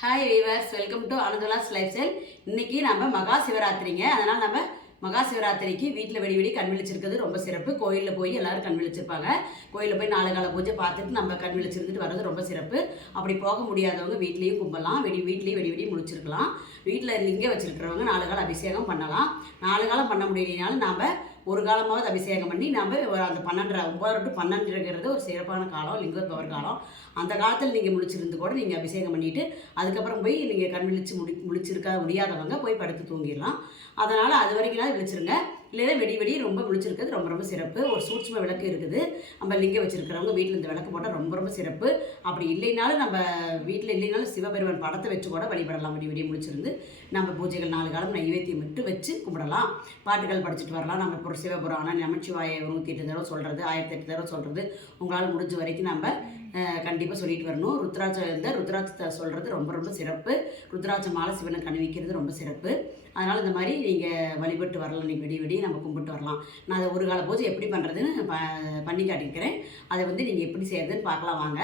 Hi viewers, welcome to அனுதலாஸ் life style. இன்னைக்கு நம்ம மகா சிவராத்திரிங்க. அதனால் நம்ம மகா சிவராத்திரிக்கு வீட்டில் வெடி கண் விழிச்சிருக்கிறது ரொம்ப சிறப்பு. கோயிலில் போய் எல்லாரும் கண் விழிச்சிருப்பாங்க. கோயிலில் போய் 4 கால பூஜை பார்த்துட்டு நம்ம கண் விழிச்சிருந்துட்டு வர்றது ரொம்ப சிறப்பு. அப்படி போக முடியாதவங்க வீட்லேயும் கும்பலாம், வீட்லேயும் வெடி முடிச்சிருக்கலாம். வீட்டில் லிங்கம் வச்சிருக்கிறவங்க 4 கால அபிஷேகம் பண்ணலாம். 4 காலம் பண்ண முடியலனாலும் நாம் ஒரு காலமாவது அபிஷேகம் பண்ணி நாம் அந்த 12 9 to 12 ஒரு சிறப்பான காலம், லிங்கோத்பவர் காலம். அந்த காலத்தில் நீங்கள் முழிச்சிருந்து கூட நீங்கள் அபிஷேகம் பண்ணிவிட்டு அதுக்கப்புறம் போய் நீங்கள் கண் விழிச்சு முழிச்சிருக்க முடியாதவங்க போய் படுத்து தூங்கிடலாம். அதனால் அது வரைக்கும் விழிச்சிருங்க. இல்லைன்னா வெடி ரொம்ப விழிச்சிருக்கிறது ரொம்ப சிறப்பு. ஒரு சூட்சும விளக்கு இருக்குது, நம்ம லிங்கம் வச்சுருக்கிறவங்க வீட்டில் இந்த விளக்கு போட்டால் ரொம்ப சிறப்பு. அப்படி இல்லைனாலும் நம்ம வீட்டில் இல்லைனாலும் சிவபெருமான் படத்தை வச்சு கூட வழிபடலாம். வெடி முடிச்சிருந்து நம்ம பூஜைகள் 4 காலம் நைவேத்தியம் மட்டும் வச்சு கும்பிடலாம். பாட்டுகள் படிச்சுட்டு வரலாம். நம்ம சிவபுராணம் நமச்சிவாய 108 தடவை சொல்கிறது, 1008 தடவை சொல்கிறது உங்களால் முடிஞ்ச வரைக்கும் நம்ம கண்டிப்பாக சொல்லிட்டு வரணும். ருத்ராட்சத்தை சொல்கிறது ரொம்ப சிறப்பு. ருத்ராட்ச மாலை சிவனுக்கு அணிவிக்கிறது ரொம்ப சிறப்பு. அதனால் இந்த மாதிரி நீங்கள் வழிபட்டு வரலாம். நீங்கள் வெடி நம்ம கும்பிட்டு வரலாம். நான் அதை ஒரு கால பூஜை எப்படி பண்ணுறதுன்னு பண்ணி காட்டியிருக்கிறேன். அதை நீங்கள் எப்படி செய்கிறதுன்னு பார்க்கலாம் வாங்க.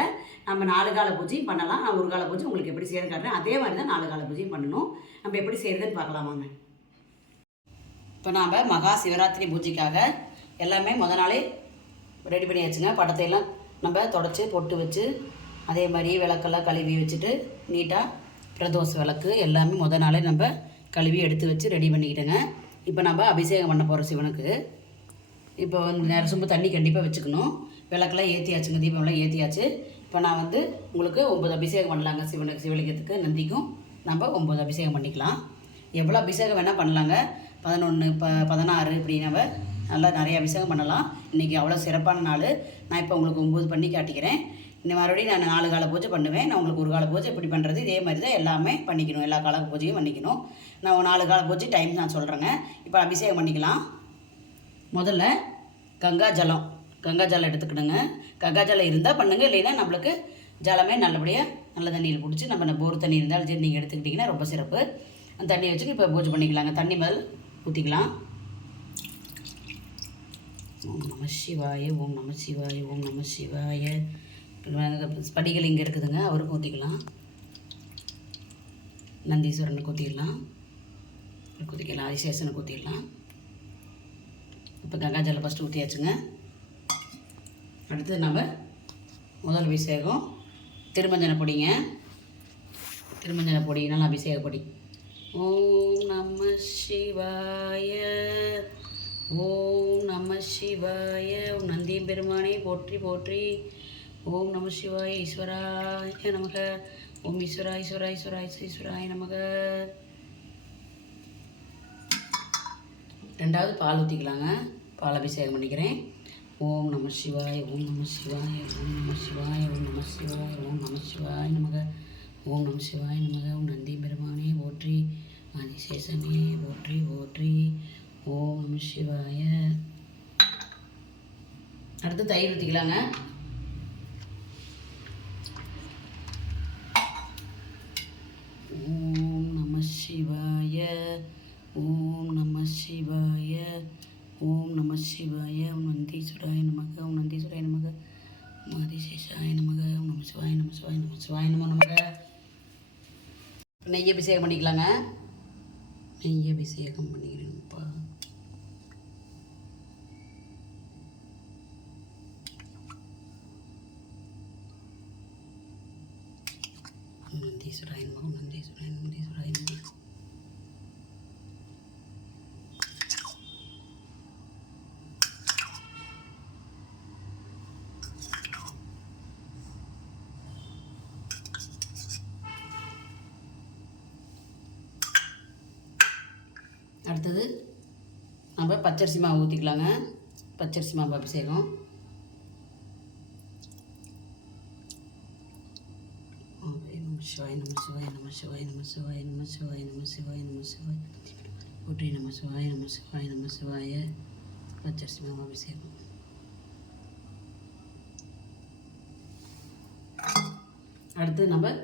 நம்ம 4 கால பூஜையும் பண்ணலாம். நான் ஒரு கால பூஜை உங்களுக்கு எப்படி செய்யறதுன்னு காட்டுறேன். அதே மாதிரி தான் 4 கால பூஜையும் பண்ணணும். நம்ம எப்படி செய்கிறதுன்னு பார்க்கலாம் வாங்க. இப்போ நாம் மகா சிவராத்திரி பூஜைக்காக எல்லாமே முத நாளே ரெடி பண்ணியாச்சுங்க. படத்தை எல்லாம் நம்ம தொடச்சி பொட்டு வச்சு அதே மாதிரி விளக்கெல்லாம் கழுவி வச்சுட்டு நீட்டாக பிரதோஷ விளக்கு எல்லாமே முத நாளே நம்ம கழுவி எடுத்து வச்சு ரெடி பண்ணிக்கிட்டேங்க. இப்போ நம்ம அபிஷேகம் பண்ண போகிறோம் சிவனுக்கு. இப்போ நேரம் சொம்பு தண்ணி கண்டிப்பாக வச்சுக்கணும். விளக்கெல்லாம் ஏற்றியாச்சுங்க, தீபம்லாம் ஏற்றியாச்சு. இப்போ நான் உங்களுக்கு 9 அபிஷேகம் பண்ணலாங்க. சிவலிங்கத்துக்கு நந்திக்கும் நம்ம 9 அபிஷேகம் பண்ணிக்கலாம். எவ்வளோ அபிஷேகம் வேணால் பண்ணலாங்க. 11 16 இப்படி நம்ம நல்லா நிறைய அபிஷேகம் பண்ணலாம். இன்றைக்கி அவ்வளோ சிறப்பான நாள். நான் இப்போ உங்களுக்கு 9 பண்ணி காட்டிக்கிறேன். இந்த மறுபடியும் நான் 4 கால பூஜை பண்ணுவேன். நான் உங்களுக்கு ஒரு கால பூஜை எப்படி பண்ணுறது இதே மாதிரி தான் எல்லாமே பண்ணிக்கணும். எல்லா கால பூஜையும் பண்ணிக்கணும். நான் 4 கால பூஜை டைம் நான் சொல்கிறேங்க. இப்போ அபிஷேகம் பண்ணிக்கலாம். முதல்ல கங்கா ஜலம் எடுத்துக்கணுங்க. கங்கா ஜலம் இருந்தால் பண்ணுங்கள், இல்லைன்னா நம்மளுக்கு ஜலமே நல்லபடியாக நல்ல தண்ணியில் பிடிச்சி நம்ம போர் தண்ணி இருந்தாலும் சரி நீங்கள் எடுத்துக்கிட்டிங்கன்னா ரொம்ப சிறப்பு. அந்த தண்ணி வச்சுட்டு இப்போ பூஜை பண்ணிக்கலாங்க. தண்ணி முதல் ஊற்றிக்கலாம். ஓம் நம சிவாய, ஓம் நம சிவாய, ஓம் நம சிவாய. படிகள் இங்கே இருக்குதுங்க, அவருக்கும் ஊற்றிக்கலாம். நந்தீஸ்வரனுக்கு ஊற்றிடலாம், ஆதிசேஷனுக்கு ஊற்றிடலாம். இப்போ கங்காஜலம் ஃபஸ்ட்டு ஊற்றியாச்சுங்க. அடுத்து நம்ம முதல் அபிஷேகம் திருமஞ்சன பொடிங்க. திருமஞ்சன பொடி நல்லா அபிஷேக பொடி. ஓம் நம சிவாய, ஓம் நம சிவாய. ஓம் நந்தி பெருமானை போற்றி போற்றி. ஓம் நம சிவாய, ஈஸ்வராய நமக. ஓம் ஈஸ்வராய நமக. 2வது பால் ஊற்றிக்கலாங்க. பால் அபிஷேகம் பண்ணிக்கிறேன். ஓம் நம சிவாய, ஓம் நம சிவாய, ஓம் நம சிவாய, ஓம் நம சிவாய, ஓம் நம சிவாய நமக. ஓம் நம சிவாய நமக. ஓம் நந்தி பெருமானே போற்றி, ஆதிசேஷனே போற்றி போற்றி. ஓம் நம சிவாய. அடுத்து தயிர் ஊற்றிக்கலாங்க. ஓம் நம சிவாய, ஓம் நம சிவாய, ஓம் நம சிவாய. ஓம் நந்தீஸ்வராய நமக, ஓம் நந்தீஸ்வராய நமக, ஓம் ஆதிசேஷாய நமக. ஓம் நம சிவாய, நம சிவாய, நம சிவாய நமக. நெய் அபிஷேகம் பண்ணிக்கலாங்க. நெய் அபிஷேகம் பண்ணிக்கிறேன்ப்பா. நந்தீஸ்வராய நமக, நந்தீஸ்வராய நந்தீஸ்வராய நமக. அடுத்தது நம்ம பச்சரிசி மாவு ஊற்றிக்கலாங்க. பச்சரிசி மாவு அபிஷேகம். சிவாய நம சிவாய, நம சிவாய, நம சிவாய, நம சிவாய, நம சிவாய, நம சிவாய போற்றி. நம சிவாய, நம சிவாய, நம சிவாய. பச்சரிசி மாவு அபிஷேகம். அடுத்து நம்ம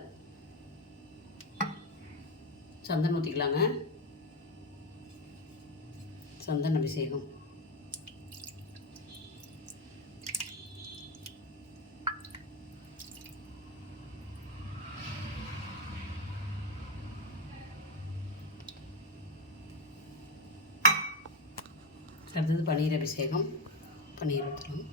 சந்தனம் ஊற்றிக்கலாங்க. சந்தன அபிஷேகம். அடுத்தது பன்னீர் அபிஷேகம். பன்னீர் ஊற்றலாம்.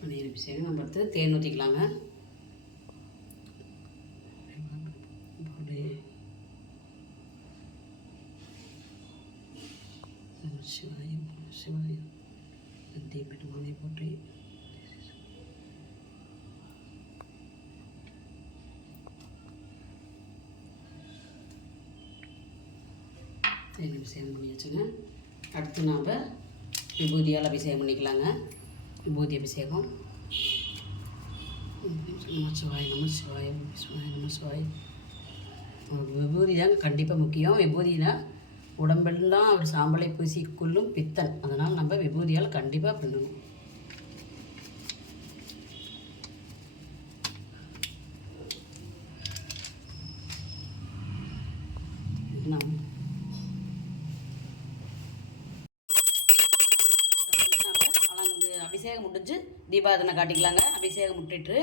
பன்னீர் அபிஷேகம். நம்ம அடுத்து தேன் ஊற்றிக்கலாங்க. சிவாயம் சிவாயம் தீபட்டு மாலை போட்டு தேன் அபிஷேகம் பண்ணியாச்சுங்க. அடுத்து நாம் விபூதியால் அபிஷேகம் பண்ணிக்கலாங்க. விபூதி அபிஷேகம். நமச்சிவாய் நமச்சிவாய் சிவாய் நமச்சிவாய். விபூதி தாங்க கண்டிப்பாக முக்கியம். விபூதினா உடம்பெல்லாம் அவர் சாம்பலை பூசி கொள்ளும் பித்தன். அதனால் நம்ம விபூதியால் கண்டிப்பாக பண்ணணும். அபிஷேகம் முடிஞ்சு தீபாராதனை காட்டிக்கலாங்க. அபிஷேகம் முட்டிட்டு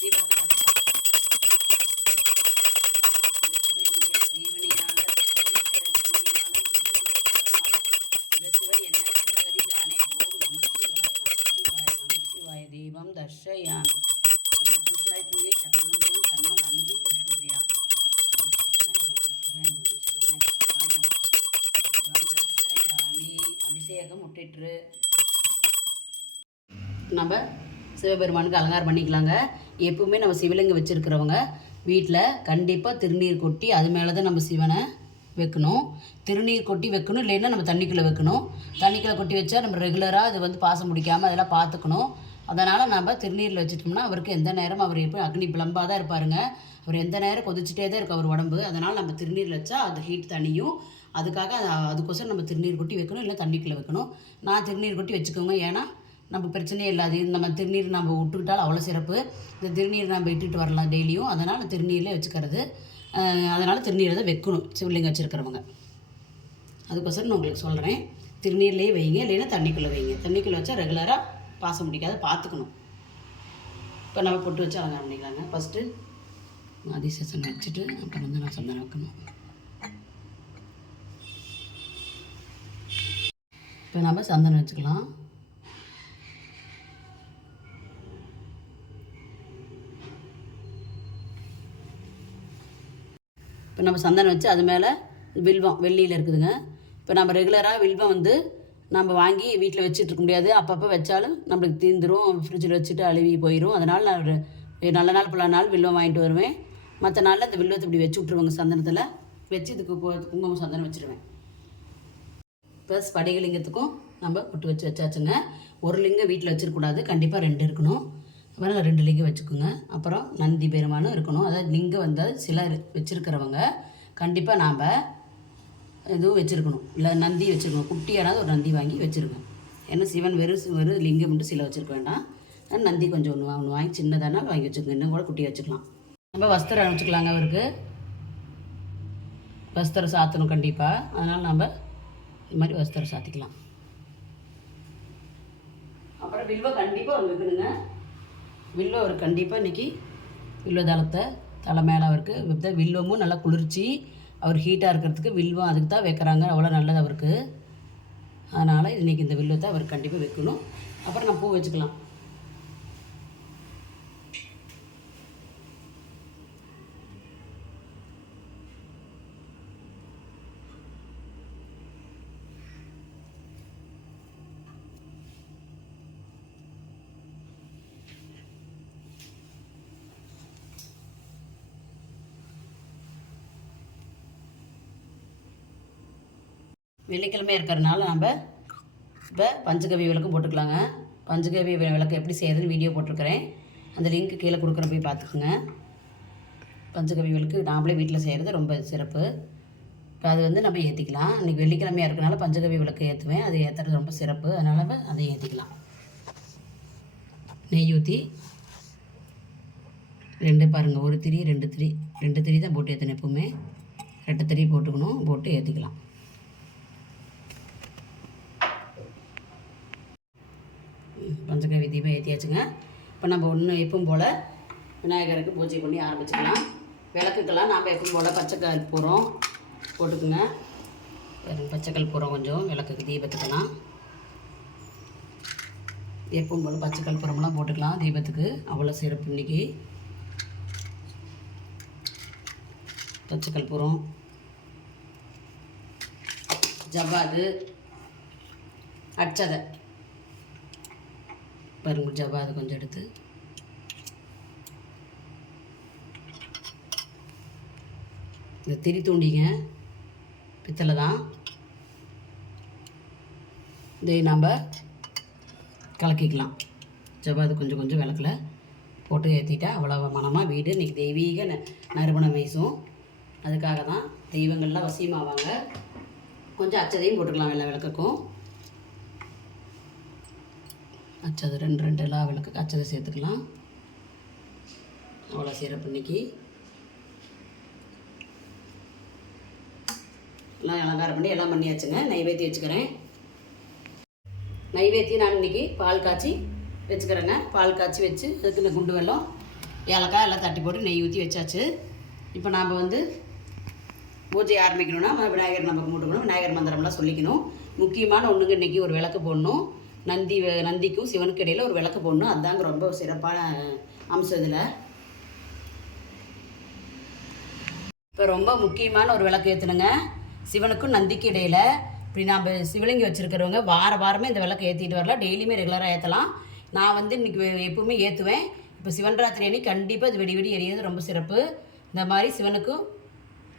தீபாராதனை தீபம் தர்ஷயாமி சதுஷாய் பூஜை சக்கரம் தன்னோ நந்தி பிரசோதயாமி அபிஷேகம் முட்டிட்டு நம்ம சிவபெருமானுக்கு அலங்காரம் பண்ணிக்கலாங்க. எப்பவுமே நம்ம சிவலிங்கம் வச்சுருக்கிறவங்க வீட்டில் கண்டிப்பாக திருநீர் கொட்டி அது மேலே தான் நம்ம சிவனை வைக்கணும். திருநீர் கொட்டி வைக்கணும், இல்லைன்னா நம்ம தண்ணிக்குள்ளே வைக்கணும். தண்ணிக்குள்ளே கொட்டி வச்சா நம்ம ரெகுலராக அது வந்து பாசம் முடிக்காமல் அதெல்லாம் பார்த்துக்கணும். அதனால் நம்ம திருநீரில் வச்சுட்டோம்னா அவருக்கு எந்த நேரம் அவர் எப்போ அக்னி பிளம்பாக தான் இருப்பாருங்க. அவர் எந்த நேரம் கொதிச்சுட்டே தான் இருக்கும் அவர் உடம்பு. அதனால் நம்ம திருநீரில் வச்சா அது ஹீட் தனியும். அதுக்காக அதுக்கோசரம் நம்ம திருநீர் கொட்டி வைக்கணும், இல்லை தண்ணிக்குள்ளே வைக்கணும். நான் திருநீர் கொட்டி வச்சுக்கோங்க. ஏன்னா நம்ம பிரச்சனையே இல்லாது. நம்ம திருநீர் நம்ம விட்டுக்கிட்டாலும் அவ்வளோ சிறப்பு. இந்த திருநீர் நம்ம இட்டுட்டு வரலாம் டெய்லியும். அதனால் திருநீரில் வச்சுக்கிறது. அதனால் திருநீரை தான் வைக்கணும் சிவலிங்கம் வச்சுருக்கிறவங்க. அதுக்கோசரம் நான் உங்களுக்கு சொல்கிறேன், திருநீர்லேயே வைங்க, இல்லைன்னா தண்ணிக்குள்ளே வைங்க. தண்ணிக்குள்ளே வச்சா ரெகுலராக பாசம் முடிக்காத பார்த்துக்கணும். இப்போ நம்ம பொட்டு வச்சு அலங்காரம் பண்ணிக்கலாங்க. ஃபஸ்ட்டு ஆதிசேஷன் வச்சுட்டு அப்புறம் வந்து நான் சந்தனம் வைக்கணும். இப்போ நம்ம சந்தனம் வச்சுக்கலாம். இப்போ நம்ம சந்தனம் வச்சு அது மேலே வில்வம் வெள்ளியில் இருக்குதுங்க. இப்போ நம்ம ரெகுலராக வில்வம் வந்து நம்ம வாங்கி வீட்டில் வச்சுட்டு இருக்க முடியாது. அப்பப்போ வச்சாலும் நம்மளுக்கு தீந்துடும், ஃப்ரிட்ஜில் வச்சுட்டு அழுவி போயிடும். அதனால் நான் நல்ல நாள் பல நாள் வில்வம் வாங்கிட்டு வருவேன். மற்ற நாளில் அந்த வில்வத்தை இப்படி வச்சு விட்ருவாங்க. சந்தனத்தில் வச்சு இதுக்கு குங்குமம் சந்தனம் வச்சுருவேன். இப்போ ஸ்படிகலிங்கத்துக்கும் நம்ம பொட்டு வச்சாச்சுங்க. ஒரு லிங்கம் வீட்டில் வச்சிருக்கக்கூடாது, கண்டிப்பாக 2 இருக்கணும். அப்புறம் 2 லிங்கம் வச்சுக்கோங்க. அப்புறம் நந்தி பெருமானும் இருக்கணும். அதாவது லிங்கம் வந்து சிலர் வச்சுருக்கிறவங்க கண்டிப்பாக நாம் இதுவும் வச்சுருக்கணும், இல்லை நந்தி வச்சுருக்கணும். குட்டியானாவது ஒரு நந்தி வாங்கி வச்சுருக்கோம். ஏன்னா சிவன் வெறும் லிங்கம் மட்டும் சில வச்சுருக்க வேண்டாம். நந்தி கொஞ்சம் ஒன்று வாங்கி சின்னதானா வாங்கி வச்சுக்கோங்க. இன்னும் கூட குட்டியாக வச்சுக்கலாம். நம்ம வஸ்திரம் அனுப்பிச்சிக்கலாங்க. அவருக்கு வஸ்திரம் சாத்தணும் கண்டிப்பாக. அதனால் நம்ம இது மாதிரி வஸ்திரம் சாத்திக்கலாம். அப்புறம் வில்வம் கண்டிப்பாக ஒன்று வைக்கணுங்க. வில்வம் அவர் கண்டிப்பாக இன்றைக்கி வில்வ தளத்தை தலை மேலே அவருக்கு வில்வமும் நல்லா குளிர்ச்சி. அவர் ஹீட்டாக இருக்கிறதுக்கு வில்வம் அதுக்கு தான் வைக்கிறாங்க. அவ்வளோ நல்லது அவருக்கு. அதனால் இன்றைக்கி இந்த வில்வத்தை அவர் கண்டிப்பாக வைக்கணும். அப்புறம் நான் பூ வச்சுக்கலாம். வெள்ளிக்கிழமை இருக்கிறனால நம்ம இப்போ பஞ்சகவி விளக்கும் போட்டுக்கலாங்க. பஞ்சகவி விளக்கு எப்படி செய்யறதுன்னு வீடியோ போட்டிருக்கிறேன். அந்த லிங்க் கீழே கொடுக்குறேன், போய் பார்த்துக்குங்க. பஞ்சகவி விளக்கு நாமளே வீட்டில் செய்கிறது ரொம்ப சிறப்பு. இப்போ அது வந்து நம்ம ஏற்றிக்கலாம். இன்றைக்கி வெள்ளிக்கிழமையாக இருக்கிறனால பஞ்சகவி விளக்கு ஏற்றுவேன். அது ஏற்றுறது ரொம்ப சிறப்பு. அதனால் அதை ஏற்றிக்கலாம். நெய் ஊற்றி 2 பாருங்கள், 1 திரி 2 திரி 2 திரி தான் போட்டு ஏற்றணும். எப்போவுமே 2 திரி போட்டுக்கணும். போட்டு ஏற்றிக்கலாம். பஞ்சகவி தீபம் ஏற்றியாச்சுங்க. இப்போ நம்ம ஒன்று எப்பவும் போல் விநாயகருக்கு பூஜை பண்ணி ஆரம்பிச்சுக்கலாம். விளக்குக்கெல்லாம் நாம் எப்பவும் போல் பச்சைக்கல் பூரம் போட்டுக்குங்க. பச்சைக்கல் பூரம் கொஞ்சம் விளக்குக்கு தீபத்துக்கெல்லாம் எப்பவும் போல் பச்சைக்கல் பூரம்லாம் போட்டுக்கலாம் தீபத்துக்கு. அவ்வளோ சிறப்பு இன்றைக்கி. பச்சைக்கல் பூரம், ஜவ்வாது, அட்சதை பாருங்க. ஜவ்வாது கொஞ்சம் எடுத்து இந்த திரி தூண்டிங்க பித்தளை தான். இதை நம்ம கலக்கிக்கலாம். ஜவ்வாது கொஞ்சம் கொஞ்சம் விளக்கில் போட்டு ஏற்றிட்டா அவ்வளோ மனமாக வீடு இன்றைக்கி தெய்வீக நறுமணம் வீசும். அதுக்காக தான் தெய்வங்கள்லாம் வசியமாவாங்க. கொஞ்சம் அச்சதையும் போட்டுக்கலாம் எல்லா விளக்குக்கும். அச்சதை ரெண்டு எல்லா விளக்குக்கு அச்சதை சேர்த்துக்கலாம். அவ்வளோ சிறப்பு இன்றைக்கி. எல்லாம் அலங்காரம் பண்ணி எல்லாம் பண்ணியாச்சுங்க. நைவேத்தியம் வச்சுக்கிறேன். நைவேத்தியம் நான் இன்றைக்கி பால் காய்ச்சி வச்சுக்கிறேங்க. பால் காய்ச்சி வச்சு அதுக்கு இந்த குண்டு வெல்லம் ஏலக்காய் எல்லாம் தட்டி போட்டு நெய் ஊற்றி வச்சாச்சு. இப்போ நாம் வந்து பூஜை ஆரம்பிக்கணும்னா விநாயகர் நம்ம கும்பிட்டுக்கணும். விநாயகர் மந்திரம்லாம் சொல்லிக்கணும். முக்கியமான ஒன்றுங்க இன்றைக்கி ஒரு விளக்கு போடணும். நந்திக்கும் சிவனுக்கு இடையில் ஒரு விளக்கு போடணும். அதுதாங்க ரொம்ப சிறப்பான அம்சம் இதில். இப்போ ரொம்ப முக்கியமான ஒரு விளக்கு ஏற்றணுங்க. சிவனுக்கும் நந்திக்கு இடையில் இப்படி நாம் சிவலிங்கம் வச்சுருக்கிறவங்க வாரமே இந்த விளக்கு ஏற்றிட்டு வரலாம். டெய்லியுமே ரெகுலராக ஏற்றலாம். நான் வந்து இன்றைக்கி எப்போவுமே ஏற்றுவேன். இப்போ சிவன்ராத்திரி அன்னைக்கு கண்டிப்பாக இது வெடி எரியுது ரொம்ப சிறப்பு. இந்த மாதிரி சிவனுக்கும்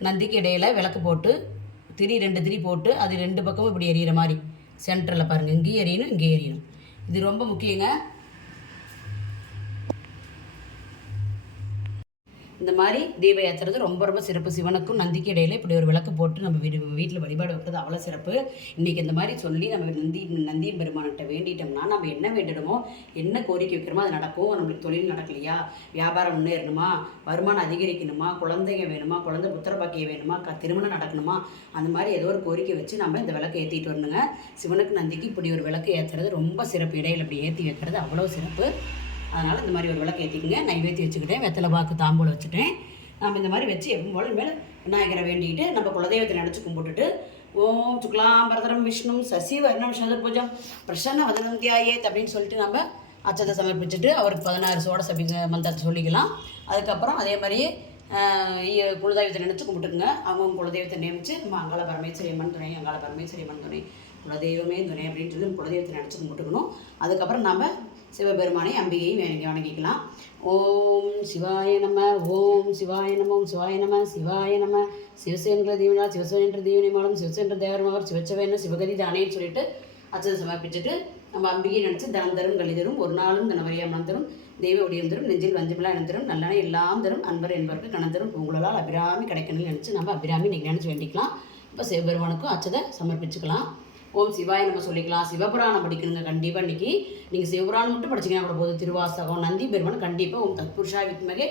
நந்திக்கு இடையில் விளக்கு போட்டு ரெண்டு திரி போட்டு அது ரெண்டு பக்கமும் இப்படி எரியிற மாதிரி சென்டரில் பாருங்கள். இங்கேயும் எரியணும், இங்கேயும் எரியணும். இது ரொம்ப முக்கியங்க. இந்த மாதிரி தீபம் ஏற்றுறது ரொம்ப ரொம்ப சிறப்பு. சிவனுக்கும் நந்திக்கு இடையில் இப்படி ஒரு விளக்கு போட்டு நம்ம வீட்டில் வழிபாடு வைக்கிறது அவ்வளோ சிறப்பு. இன்றைக்கி இந்த மாதிரி சொல்லி நம்ம நந்தியின் பெருமான்கிட்ட வேண்டிட்டோம்னா நம்ம என்ன வேண்டிடுமோ, என்ன கோரிக்கை வைக்கிறோமோ அது நடக்கும். நம்மளுக்கு தொழில் நடக்கலையா, வியாபாரம் முன்னேறணுமா, வருமானம் அதிகரிக்கணுமா, குழந்தைங்க வேணுமா, குழந்தை புத்திர பாக்கியம் வேணுமா, திருமணம் நடக்கணுமா, அந்த மாதிரி ஏதோ ஒரு கோரிக்கை வச்சு நம்ம இந்த விளக்கு ஏற்றிட்டு வரணுங்க. சிவனுக்கு நந்திக்கு இப்படி ஒரு விளக்கு ஏற்றுறது ரொம்ப சிறப்பு. இடையில் இப்படி ஏற்றி வைக்கிறது அவ்வளோ சிறப்பு. அதனால் இந்த மாதிரி ஒரு விளக்கு ஏற்றிக்கிங்க. நைவேத்தி வச்சுக்கிட்டேன். வெத்தலை பாக்கு தாம்பூலம் வச்சுட்டேன். நம்ம இந்த மாதிரி வச்சு எப்பவும் போல மேலே விநாயகரை வேண்டிக்கிட்டு நம்ம குலதெய்வத்தை நினச்சி கும்பிட்டுட்டு ஓம் சுக்லாம்பரதரம் விஷ்ணு சசி வர்ணம் சதுர்புஜம் பிரசன்ன வதனந்தியாயேத் அப்படின்னு சொல்லிட்டு நம்ம அச்சத்தை சமர்ப்பிச்சுட்டு அவருக்கு 16 சோட மந்திரத்தை சொல்லிக்கலாம். அதுக்கப்புறம் அதே மாதிரியே குலதெய்வத்தை நினச்சி கும்பிட்டுக்குங்க. அவங்க குலதெய்வத்தை நியமித்து நம்ம அங்காள பரமேஸ்வரி அம்மன் துணை, அங்காள பரமேஸ்வரி அம்மன் துணை, குலதெய்வமே துணை அப்படின்னு சொல்லி குலதெய்வத்தை நினச்சி கும்பிட்டுக்கணும். அதுக்கப்புறம் நம்ம சிவபெருமானை அம்பிகையும் வணங்கிக்கலாம். ஓம் சிவாய நம, ஓம் சிவாய நம, ஓம் சிவாய நம, சிவாய நம. சிவசேன்ற தீவனால் சிவசேன்ற தீவனை மூலம் சிவசேன்ற தேவர் மகர் சிவச்சவேன சிவகதி தானேன்னு சொல்லிட்டு அச்சதை சமர்ப்பிச்சுட்டு நம்ம அம்பிகையை நினச்சி தனம் தரும் கலி தரும் ஒரு நாளும் தனவரியா மனம் தரும் தெய்வ ஒடியம் தரும் நெஞ்சில் வஞ்சமில்லா இனம் தரும் நல்லன எல்லாம் தரும் அன்பர் என்பவருக்கு கணம் தரும் உங்களால் அபிராமி கிடைக்கணும்னு நினச்சி நம்ம அபிராமி இன்றைக்கி நினச்சி வேண்டிக்கலாம். இப்போ சிவபெருமானுக்கும் அச்சதை சமர்ப்பிச்சுக்கலாம். ஓம் சிவாய நம்ம சொல்லிக்கலாம். சிவபுராணம் படிக்கணுங்க கண்டிப்பாக. இன்றைக்கி நீங்கள் சிவபுராணம் மட்டும் படிச்சிங்கன்னா கூட போதும். திருவாசகம் நந்தி பெருமான் கண்டிப்பாக ஓம் தத்புருஷாய வித்மகே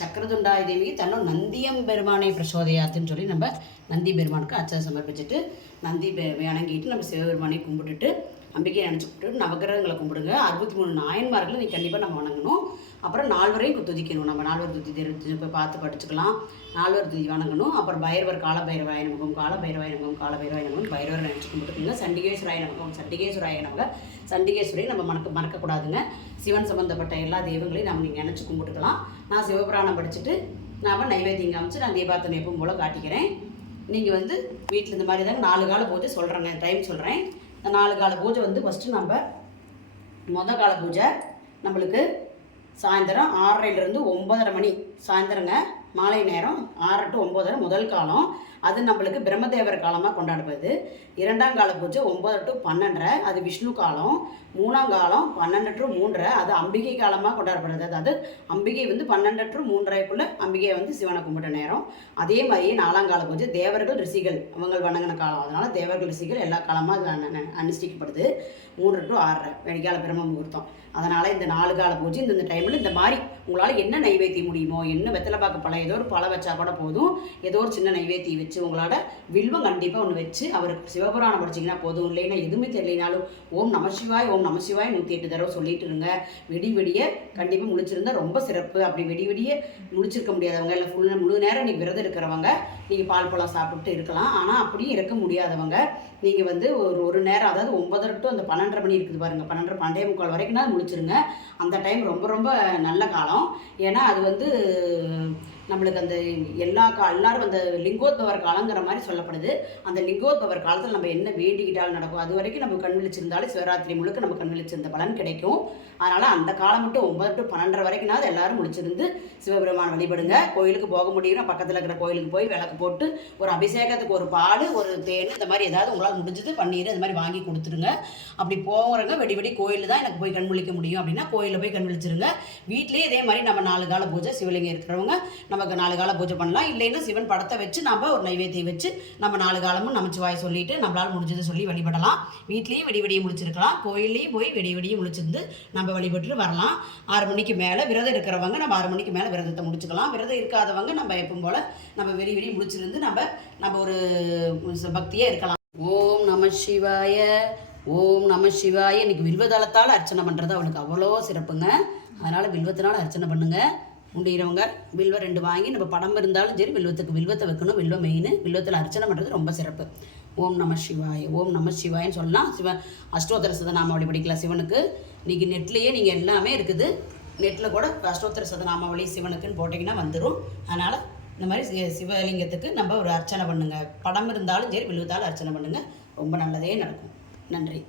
சக்கரதுண்டாய தேவிக்கு தன்னோட நந்தியம் பெருமானை பிரசோதயாத்துன்னு சொல்லி நம்ம நந்தி பெருமானுக்கு அச்சதை சமர்ப்பிச்சுட்டு நந்தி வணங்கிட்டு நம்ம சிவபெருமானை கும்பிட்டுட்டு அம்பிகையை நினச்சி கும்பிட்டு நவகிரகங்களை கும்பிடுங்க. 63 நாயன்மார்களை நீங்கள் கண்டிப்பாக நம்ம வணங்கணும். அப்புறம் 4 வரையும் துதிக்கணும். நம்ம 4 துதி போய் பார்த்து படிச்சுக்கலாம். 4 துதி வணங்கணும். அப்புறம் பைரவர் காலபைரவாய நமகம், காலபைரவாய நமகம், காலபைரவாய நமகம், பைரவரை நினச்சி கும்பிட்டுக்கோங்க. சண்டிகேஸ்வராய நமகம், சண்டிகேஸ்வராய நமக, சண்டிகேஸ்வரையும் நம்ம மறக்கக்கூடாதுங்க. சிவன் சம்பந்தப்பட்ட எல்லா தெய்வங்களையும் நம்ம நீங்கள் நினச்சி கும்பிட்டுக்கலாம். நான் சிவபுராணம் படிச்சுட்டு நாம் நைவேத்தியம் காமிச்சு நான் தீபார்த்தனை எப்பவும் போல் காட்டிக்கிறேன். நீங்கள் வந்து வீட்டில் இந்த மாதிரி தாங்க 4 கால பூஜை சொல்கிறேங்க. டைம் சொல்கிறேன். இந்த 4 கால பூஜை வந்து ஃபஸ்ட்டு நம்ம கால பூஜை நம்மளுக்கு சாயந்தரம் 6:30 to 9:30 மணி சாயந்தரங்க. மாலை நேரம் 6 to 9:30 முதல் காலம். அது நம்மளுக்கு பிரம்மதேவர் காலமாக கொண்டாடுவது. 2ஆம் கால பூஜை 9 to 12:30 அது விஷ்ணு காலம். 3ஆம் காலம் 12 to 3:30 அது அம்பிகை காலமாக கொண்டாடப்படுறது. அதாவது அம்பிகை வந்து 12 to 3:30க்குள்ளே அம்பிகையை வந்து சிவனை கும்பிட்ட நேரம். அதே மாதிரியே 4ஆம் கால பூஜை தேவர்கள் ரிஷிகள் அவங்க வணங்கின காலம். அதனால் தேவர்கள் ரிஷிகள் எல்லா காலமாக அது அனுஷ்டிக்கப்படுது. 3 to 6:30 வெடிகால பிரம்ம முகூர்த்தம். அதனால் இந்த 4 கால பூஜை இந்த டைமில் இந்த மாதிரி உங்களால் என்ன நைவேத்தியம் முடியுமோ, என்ன வெத்தலை பாக்கு பழம் ஏதோ ஒரு பழம் வச்சா கூட போதும். ஏதோ ஒரு சின்ன நைவேத்தியம் வச்சு உங்களோட வில்வம் கண்டிப்பாக ஒன்று வச்சு அவருக்கு சிவபுராணம் படிச்சிங்கன்னா போதும். இல்லைன்னா எதுவுமே தெரியலினாலும் ஓம் நமசிவாய் 108 தடவை சொல்லிட்டு இருங்க. விடிய கண்டிப்பாக முழிச்சிருந்தா ரொம்ப சிறப்பு. அப்படி விடிய முழிச்சிருக்க முடியாதவங்க, இல்லை முழு நேரம் நீங்கள் விரதம் இருக்கிறவங்க நீங்கள் பால் பழம் சாப்பிட்டு இருக்கலாம். ஆனால் அப்படியும் இருக்க முடியாதவங்க நீங்கள் வந்து ஒரு நேரம், அதாவது 9:30 to அந்த 12:30 மணி இருக்குது பாருங்கள், 12:45 வரைக்கும் தான் முழிச்சிருங்க. அந்த டைம் ரொம்ப ரொம்ப நல்ல காலம். ஏன்னா அது வந்து நம்மளுக்கு அந்த எல்லாரும் அந்த லிங்கோத்பவர் காலங்கிற மாதிரி சொல்லப்படுது. அந்த லிங்கோத்பவர் காலத்தில் நம்ம என்ன வேண்டிக்கிட்டாலும் நடக்கும். அது வரைக்கும் நம்ம கண் விழிச்சிருந்தாலும் சிவராத்திரி முழுக்க நம்ம கண் விழிச்சிருந்த பலன் கிடைக்கும். அதனால் அந்த காலம் மட்டும் 9 to 12:30 வரைக்கும்னாவது எல்லாரும் முடிச்சிருந்து சிவபெருமான் வழிபடுங்க. கோயிலுக்கு போக முடியும்னா பக்கத்தில் இருக்கிற கோயிலுக்கு போய் விளக்கு போட்டு ஒரு அபிஷேகத்துக்கு ஒரு பால், ஒரு தேன், இந்த மாதிரி ஏதாவது உங்களால் முடிஞ்சது பன்னீர் இந்த மாதிரி வாங்கி கொடுத்துருங்க. அப்படி போகிறவங்க வெடி கோயில் தான் எனக்கு போய் கண் விழிக்க முடியும் அப்படின்னா கோயிலில் போய் கண் விழிச்சிருங்க. வீட்லேயே இதே மாதிரி நம்ம 4 கால பூஜை, சிவலிங்கம் இருக்கிறவங்க நமக்கு 4 கால பூஜை பண்ணலாம். இல்லைன்னா சிவன் படத்தை வச்சு நம்ம ஒரு நைவேத்தியம் வச்சு நம்ம 4 காலமும் நமச்சிவாய் சொல்லிட்டு நம்மளால் முடிஞ்சதை சொல்லி வழிபடலாம். வீட்லேயும் விடிய முடிச்சிருக்கலாம். கோயிலையும் போய் விடிய முடிச்சிருந்து நம்ம வழிபட்டு வரலாம். 6 மணிக்கு மேலே விரதம் இருக்கிறவங்க நம்ம 6 மணிக்கு மேலே விரதத்தை முடிச்சுக்கலாம். விரதம் இருக்காதவங்க நம்ம எப்பவும் போல் நம்ம விடிய முடிச்சிருந்து நம்ம ஒரு பக்தியாக இருக்கலாம். ஓம் நம சிவாய, ஓம் நம சிவாய. இன்னைக்கு வில்வதளத்தால் அர்ச்சனை பண்ணுறது அவளுக்கு அவ்வளோ சிறப்புங்க. அதனால் வில்வத்தினால் அர்ச்சனை பண்ணுங்கள். உண்டிகிறவங்க வில்வம் 2 வாங்கி நம்ம படம் இருந்தாலும் சரி வில்வத்தை வைக்கணும். வில்வம் மெயின். வில்வத்தில் அர்ச்சனை பண்ணுறது ரொம்ப சிறப்பு. ஓம் நம சிவாய, ஓம் நம சிவாயன்னு சொல்லலாம். அஷ்டோத்தர சதநாமாவளி படிக்கலாம் சிவனுக்கு. இன்றைக்கி நெட்லேயே நீங்கள் எல்லாமே இருக்குது. நெட்டில் கூட அஷ்டோத்தர சதநாமாவளி சிவனுக்குன்னு போட்டிங்கன்னா வந்துடும். அதனால் இந்த மாதிரி சிவலிங்கத்துக்கு நம்ம ஒரு அர்ச்சனை பண்ணுங்கள். படம் இருந்தாலும் சரி வில்வத்தால் அர்ச்சனை பண்ணுங்கள். ரொம்ப நல்லதே நடக்கும். நன்றி.